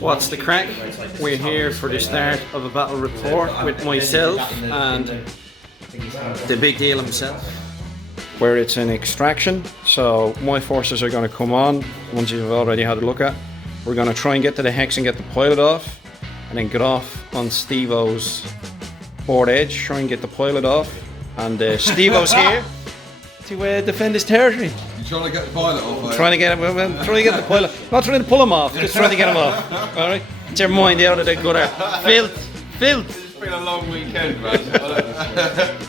What's the crack? We're here for the start of a battle report with myself and the big deal himself. Where it's an extraction, so my forces are going to come on, ones you've already had a look at. We're going to try and get to the hex and get the pilot off, and then get off on Steve-O's board edge, try and get the pilot off, and Steve-O's here to defend his territory. You're trying to get the pilot off, Trying to get him, trying to get the pilot, not trying to pull him off, just trying to get him off. Alright? Get your mind out of the gutter. Filth! It's been a long weekend, man.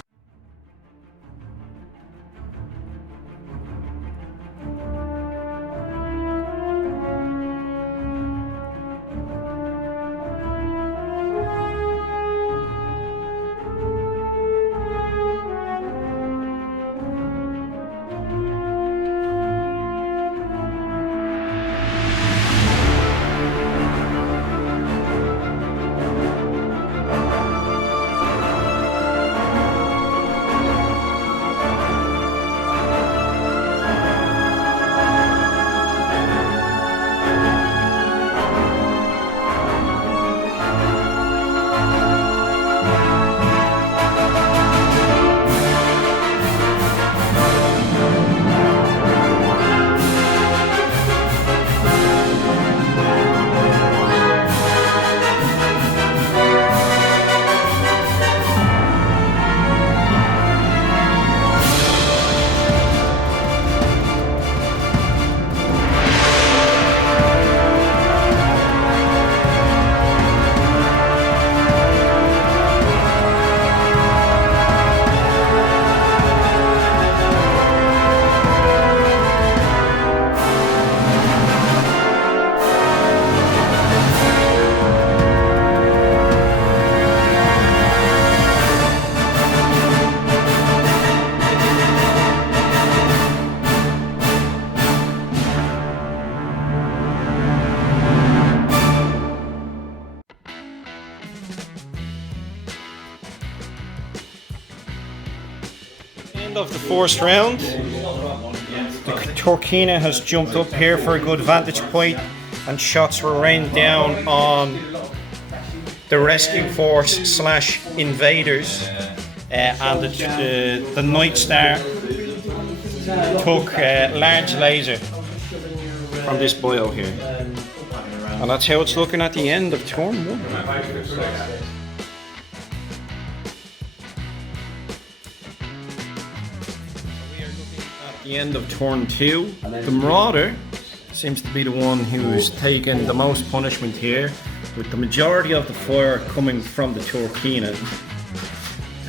End of the first round. The Turkina has jumped up here for a good vantage point, and shots were rained down on the rescue force / invaders, and the Night Star took a large laser from this bio here, and that's how it's looking at the end of turn 1. The end of turn 2. The Marauder seems to be the one who's taken the most punishment here, with the majority of the fire coming from the Turkina.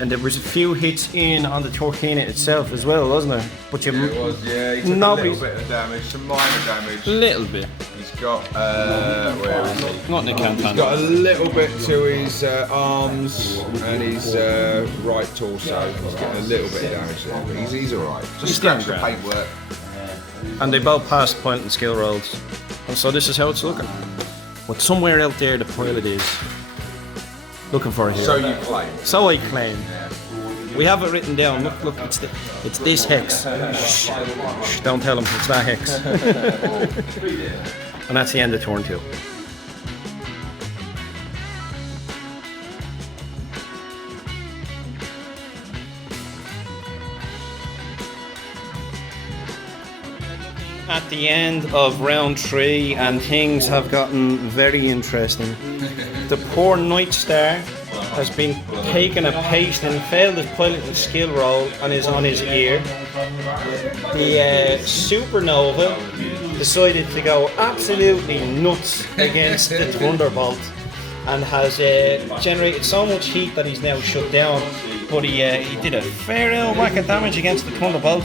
And there was a few hits in on the Turkina itself as well, wasn't there? But you, it was, yeah, he took a little bit of damage, some minor damage. A little bit. He's got, where is he? Not in the can't. He's got a little bit to his arms and his right torso. He's getting a little bit of damage there, but he's alright. Just scratch the paintwork. And they both passed point and skill rolls. And so this is how it's looking. But somewhere out there the pilot is looking for a hero. So you claim. So I claim. We have it written down. Look, it's this hex. Shh, don't tell him, it's that hex. And that's the end of turn 2. At the end of round 3, and things have gotten very interesting. The poor Night Star has been taken a pace and failed his pilot and skill roll and is on his ear. The Supernova decided to go absolutely nuts against the Thunderbolt and has generated so much heat that he's now shut down. But he did a fair old whack of damage against the Thunderbolt.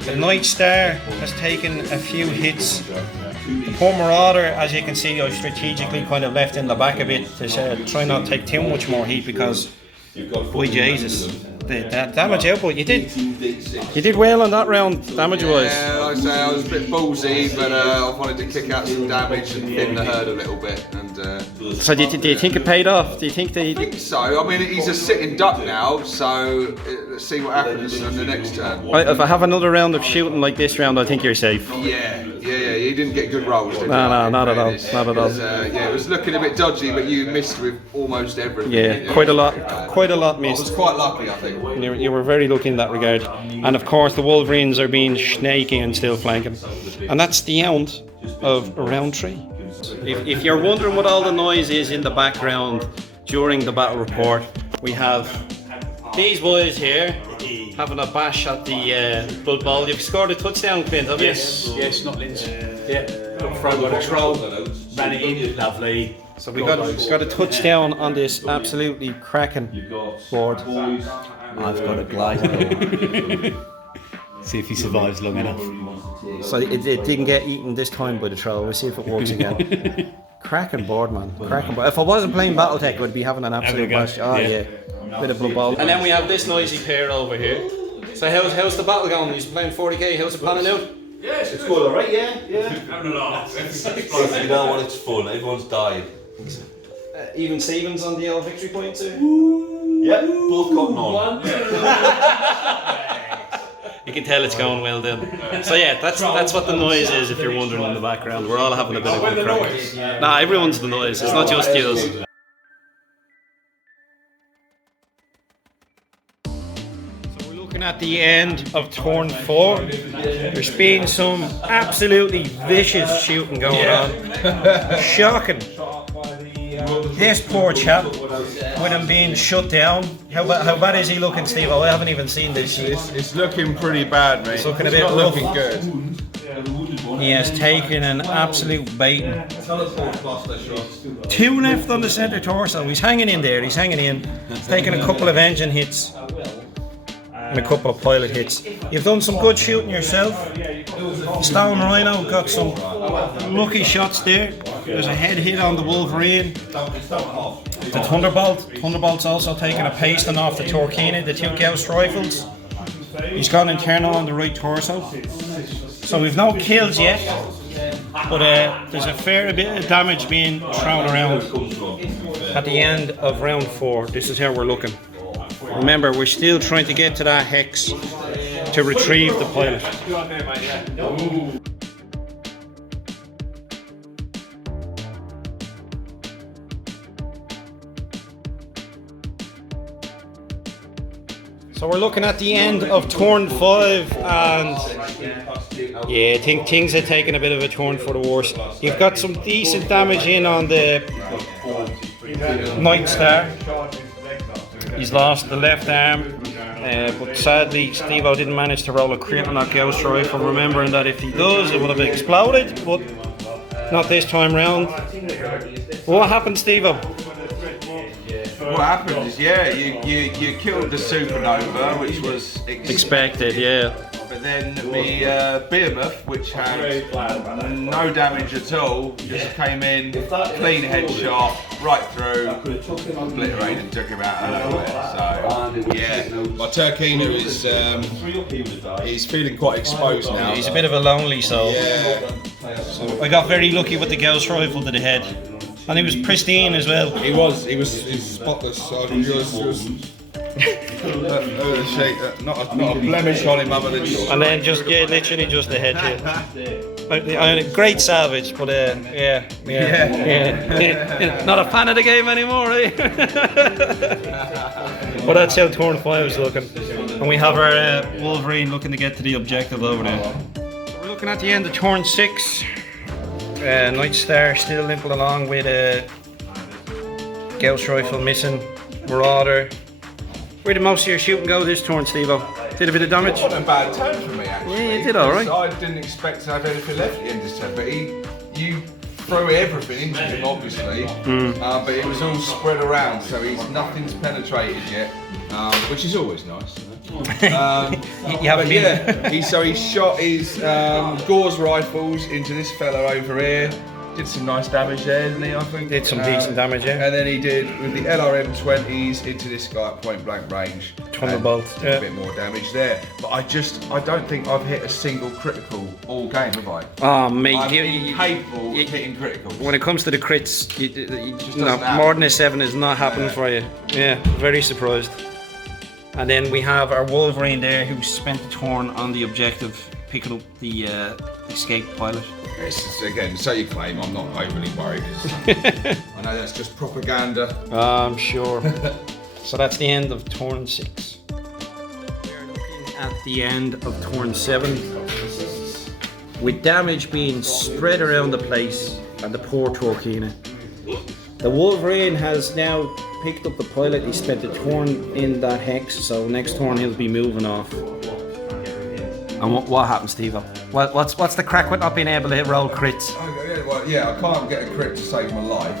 The Night Star has taken a few hits. The poor Marauder, as you can see, I strategically kind of left in the back a bit to try not to take too much more heat, because, boy Jesus, that damage output, you did well on that round, damage-wise. Yeah, like I say, I was a bit ballsy, but I wanted to kick out some damage and thin the herd a little bit. And so do you think it paid off? Do you think I think so. I mean, he's a sitting duck now, so let's see what happens on the next turn. If I have another round of shooting like this round, I think you're safe. Yeah, he He didn't get good rolls, did he? No, not at all. Not at all. Yeah, it was looking a bit dodgy, but you missed with almost everything. Yeah, quite a lot missed. I was quite lucky, I think. You were very lucky in that regard. And of course, the Wolverines are being snaky and still flanking. And that's the end of round 3. If you're wondering what all the noise is in the background during the battle report, we have these boys here having a bash at the Blood Bowl. You've scored a touchdown, Clint, have you? Yes, not Lynch. Yeah, got thrown by the troll, ran it in, lovely. So we got a touchdown on this absolutely cracking board. I've got a glide. See if he survives long enough. So it didn't get eaten this time by the troll. We'll see if it works again. Cracking board, man. Cracking board. If I wasn't playing Battletech, I'd be having an absolute bash. Oh yeah. Bit of Blood Bowl. And then we have this noisy pair over here. So how's the battle going? You're playing 40k. How's it panning out? Yes, it's going alright, yeah. Having a laugh. You know what, it's fun, everyone's died. Even Stevens on the old victory point too? Yeah, both got none. You can tell it's going well then. So yeah, that's what the noise is if you're wondering in the background. We're all having a bit of a crack. Nah, everyone's the noise, it's not just you. At the end of turn 4, there's been some absolutely vicious shooting going on. Shocking. This poor chap, with him being shut down. How bad is he looking, Steve? I haven't even seen this. It's looking pretty bad, mate. It's looking a bit rough. Looking good. He has taken an absolute beating. 2 left on the centre torso. He's hanging in there. He's hanging in. Taking a couple of engine hits. And a couple of pilot hits. You've done some good shooting yourself. Stone Rhino got some lucky shots there. There's a head hit on the Wolverine. The Thunderbolt's also taking a pasting off the Torquina, the 2 Gauss rifles. He's gone internal on the right torso. So we've no kills yet, but there's a fair bit of damage being thrown around. At the end of round 4, this is how we're looking. Remember, we're still trying to get to that hex to retrieve the pilot. So we're looking at the end of turn 5, and yeah, I think things are taking a bit of a turn for the worse. You've got some decent damage in on the Night Star. He's lost the left arm, but sadly Steve-O didn't manage to roll a crit on that Gauss rifle, remembering that if he does it would have exploded, but not this time round. What happened, Steve-O? What happened is, you killed the Supernova, which was Expected, yeah. But then the Behemoth, which had no damage at all, just came in, clean headshot, right through, obliterated and took him out a little bit. So, yeah, my Turkina is feeling quite exposed now. He's a bit of a lonely soul. Yeah. I got very lucky with the Gauss rifle to the head. And he was pristine as well. He was spotless. So he was not a blemish on him other than just. And then literally just a head hit. Great salvage, but yeah. Not a fan of the game anymore, eh? But that's how turn 5 is looking. And we have our Wolverine looking to get to the objective over there. So we're looking at the end of turn 6. Night Star still limping along with a Gauss rifle missing, Marauder. Where did most of your shooting go this turn, Steve-O? Did a bit of damage? It wasn't a bad turn for me, actually. Yeah, you did alright. I didn't expect to have anything left at the end of this turn, but you threw everything into him, obviously. But it was all spread around, so nothing's penetrated yet, which is always nice. He shot his Gauss rifles into this fella over here. Did some nice damage there, didn't he? I think did some decent damage, yeah. And then he did with the LRM-20s into this guy at point blank range. Thunderbolt, did a bit more damage there. But I don't think I've hit a single critical all game, have I? Oh mate, I'm incapable of hitting criticals. When it comes to the crits, more than a 7 is not happening for you. Yeah, very surprised. And then we have our Wolverine there, who spent the turn on the objective, picking up the escaped pilot. again, so you claim, I'm not overly worried. I know that's just propaganda. I'm sure. So that's the end of turn 6. We're looking at the end of turn 7. With damage being spread around the place and the poor Torquina. The Wolverine has now picked up the pilot. He spent a turn in that hex, so next turn he'll be moving off. And what happens, Steve-O? What's the crack with not being able to hit roll crits? I can't get a crit to save my life.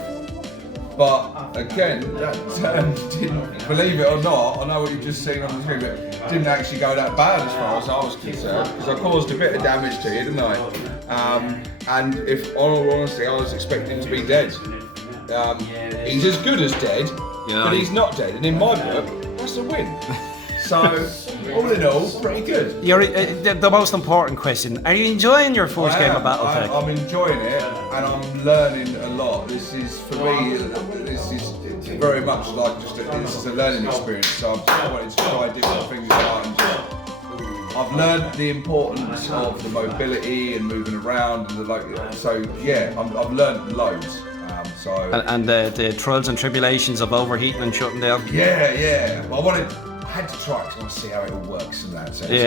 But again, that turn didn't, believe it or not, I know what you've just seen on the screen, but it didn't actually go that bad as far as I was concerned, because I caused a bit of damage to you, didn't I? And if, all honesty, I was expecting him to be dead. He's as good as dead, but he's not dead, and in my book, that's a win. So, all in all, pretty good. You're, the most important question, are you enjoying your first game of Battletech? I'm enjoying it, and I'm learning a lot. This is, for me, this is very much like this is a learning experience, so I wanted to try different things out and I've learned the importance of the mobility and moving around and I've learned loads. And the trials and tribulations of overheating and shutting down. Yeah. I had to try it because I want to see how it all works and that. So it's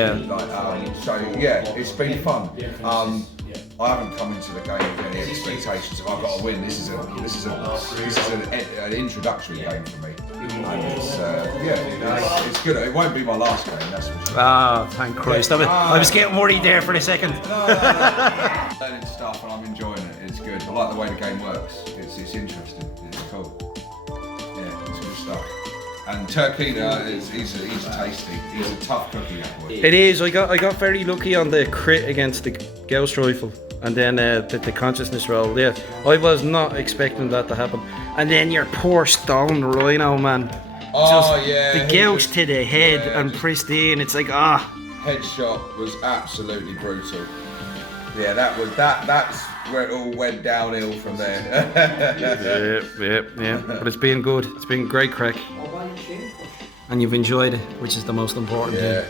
been fun. I haven't come into the game with any expectations of I've got to win. This is an introductory game for me. And it's good. It won't be my last game, that's for sure. Ah, thank Christ. I was getting worried there for a second. No. Learning stuff and I'm enjoying it. It's good. I like the way the game works. It's interesting. It's cool. Yeah, it's good stuff. And Turkina, he's tasty. He's a tough cookie, that boy. It is. I got very lucky on the crit against the Gauss rifle, and then the consciousness roll. Yeah, I was not expecting that to happen. And then your poor stone rhino, man. The Gauss to the head and pristine. It's like Headshot was absolutely brutal. Yeah, that's where it all went downhill from there. Yeah. But it's been good. It's been great crack. And you've enjoyed it, which is the most important thing.